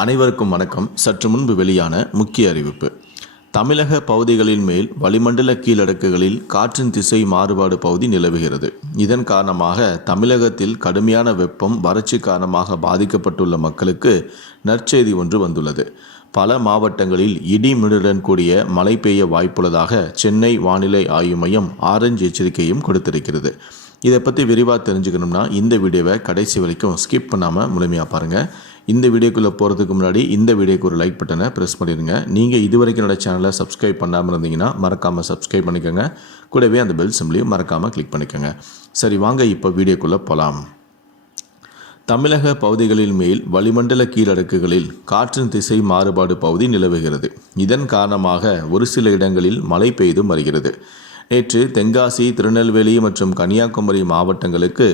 அனைவருக்கும் வணக்கம். சற்று முன்பு வெளியான முக்கிய அறிவிப்பு. தமிழக பகுதிகளின் மேல் வளிமண்டல கீழடுக்குகளில் காற்றின் திசை மாறுபாடு பகுதி நிலவுகிறது. இதன் காரணமாக தமிழகத்தில் கடுமையான வெப்பம் வறட்சி காரணமாக பாதிக்கப்பட்டுள்ள மக்களுக்கு நற்செய்தி ஒன்று வந்துள்ளது. பல மாவட்டங்களில் இடி மின்னலுடன் கூடிய மழை பெய்ய வாய்ப்புள்ளதாக சென்னை வானிலை ஆய்வு மையம் ஆரஞ்சு எச்சரிக்கையும் கொடுத்திருக்கிறது. இதை பற்றி விரிவாக தெரிஞ்சுக்கணும்னா இந்த வீடியோவை கடைசி வரைக்கும் ஸ்கிப் பண்ணாமல் முழுமையாக பாருங்கள் இந்த வீடியோக்குள்ளே போகிறதுக்கு முன்னாடி இந்த வீடியோக்கு ஒரு லைக் பட்டனை ப்ரெஸ் பண்ணிடுங்க. நீங்கள் இது வரைக்கும் என்னோட சேனலை சப்ஸ்கிரைப் பண்ணாமல் இருந்தீங்கன்னா மறக்காமல் சப்ஸ்கிரைப் பண்ணிக்கோங்க. கூடவே அந்த பெல் சிம்லையும் மறக்காமல் கிளிக் பண்ணிக்கோங்க. சரி வாங்க இப்போ வீடியோக்குள்ளே போகலாம் தமிழக பகுதிகளின் மேல் வளிமண்டல கீழடுக்குகளில் காற்றின் திசை மாறுபாடு பகுதி நிலவுகிறது. இதன் காரணமாக ஒரு சில இடங்களில் மழை பெய்தும் வருகிறது. நேற்று தென்காசி திருநெல்வேலி மற்றும் கன்னியாகுமரி மாவட்டங்களுக்கு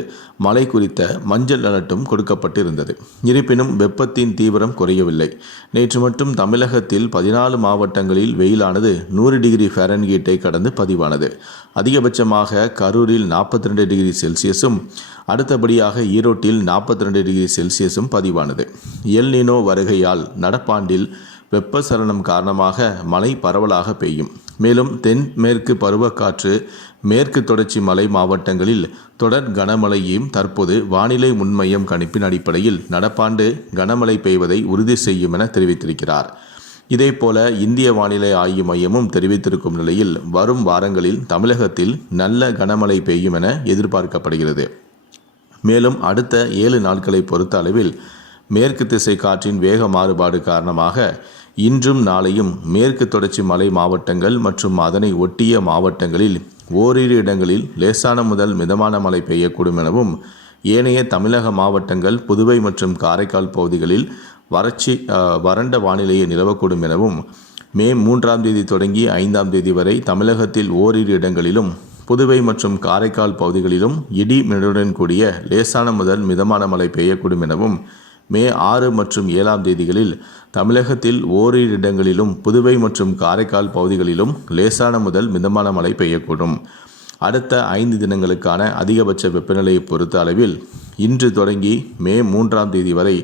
மழை குறித்த மஞ்சள் அலர்ட்டும் கொடுக்கப்பட்டிருந்தது. இருப்பினும் வெப்பத்தின் தீவிரம் குறையவில்லை. நேற்று மட்டும் தமிழகத்தில் பதினாலு மாவட்டங்களில் வெயிலானது நூறு டிகிரி ஃபேரன்கீட்டை கடந்து பதிவானது. அதிகபட்சமாக கரூரில் நாற்பத்தி ரெண்டு டிகிரி செல்சியஸும் அடுத்தபடியாக ஈரோட்டில் நாற்பத்தி ரெண்டு டிகிரி செல்சியஸும் பதிவானது. எல் நினோ வருகையால் நடப்பாண்டில் வெப்பசலனம் காரணமாக மழை பரவலாக பெய்யும். மேலும் தென் மேற்கு பருவக்காற்று மேற்கு தொடர்ச்சி மலை மாவட்டங்களில் தொடர் கனமழையும் தற்போது வானிலை முன்மையம் கணிப்பின் அடிப்படையில் நடப்பாண்டு கனமழை பெய்வதை உறுதி செய்யும் என தெரிவித்திருக்கிறார். இதேபோல இந்திய வானிலை ஆய்வு மையமும் தெரிவித்திருக்கும் நிலையில் வரும் வாரங்களில் தமிழகத்தில் நல்ல கனமழை பெய்யும் என எதிர்பார்க்கப்படுகிறது. மேலும் அடுத்த ஏழு நாட்களை பொறுத்த அளவில் மேற்கு திசை காற்றின் வேக மாறுபாடு காரணமாக இன்றும் நாளையும் மேற்கு தொடர்ச்சி மலை மாவட்டங்கள் மற்றும் அதனை ஒட்டிய மாவட்டங்களில் ஓரிரு இடங்களில் லேசான முதல் மிதமான மழை பெய்யக்கூடும் எனவும் ஏனைய தமிழக மாவட்டங்கள் புதுவை மற்றும் காரைக்கால் பகுதிகளில் வறட்சி வறண்ட வானிலையை நிலவக்கூடும் எனவும் மே மூன்றாம் தேதி தொடங்கி ஐந்தாம் தேதி வரை தமிழகத்தில் ஓரிரு இடங்களிலும் புதுவை மற்றும் காரைக்கால் பகுதிகளிலும் இடி மின்னலுடன் கூடிய லேசான முதல் மிதமான மழை பெய்யக்கூடும் எனவும் மே ஆறு மற்றும் ஏழாம் தேதிகளில் தமிழகத்தில் ஓரிரு இடங்களிலும் புதுவை மற்றும் காரைக்கால் பகுதிகளிலும் லேசான முதல் மிதமான மழை பெய்யக்கூடும். அடுத்த ஐந்து தினங்களுக்கான அதிகபட்ச வெப்பநிலையை பொறுத்த அளவில் இன்று தொடங்கி மே மூன்றாம் தேதி வரை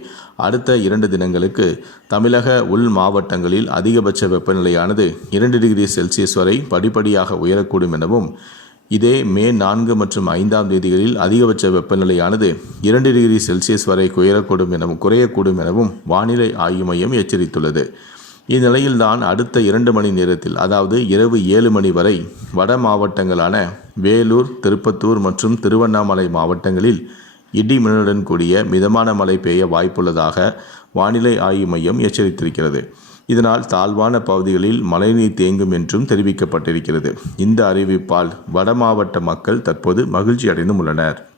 அடுத்த இரண்டு தினங்களுக்கு தமிழக உள் மாவட்டங்களில் அதிகபட்ச வெப்பநிலையானது இரண்டு டிகிரி செல்சியஸ் வரை படிப்படியாக உயரக்கூடும் எனவும் இதே மே நான்கு மற்றும் ஐந்தாம் தேதிகளில் அதிகபட்ச வெப்பநிலையானது இரண்டு டிகிரி செல்சியஸ் வரை உயரக்கூடும் எனவும் குறையக்கூடும் எனவும் வானிலை ஆய்வு மையம் எச்சரித்துள்ளது. இந்நிலையில்தான் அடுத்த இரண்டு மணி நேரத்தில் அதாவது இரவு ஏழு மணி வரை வட மாவட்டங்களான வேலூர் திருப்பத்தூர் மற்றும் திருவண்ணாமலை மாவட்டங்களில் இடி மின்னலுடன் கூடிய மிதமான மழை பெய்ய வாய்ப்புள்ளதாக வானிலை ஆய்வு மையம் எச்சரித்திருக்கிறது. இதனால் தாழ்வான பகுதிகளில் மழைநீர் தேங்கும் என்றும் தெரிவிக்கப்பட்டிருக்கிறது. இந்த அறிவிப்பால் வட மாவட்ட மக்கள் தற்போது மகிழ்ச்சி அடைந்தும் உள்ளனர்.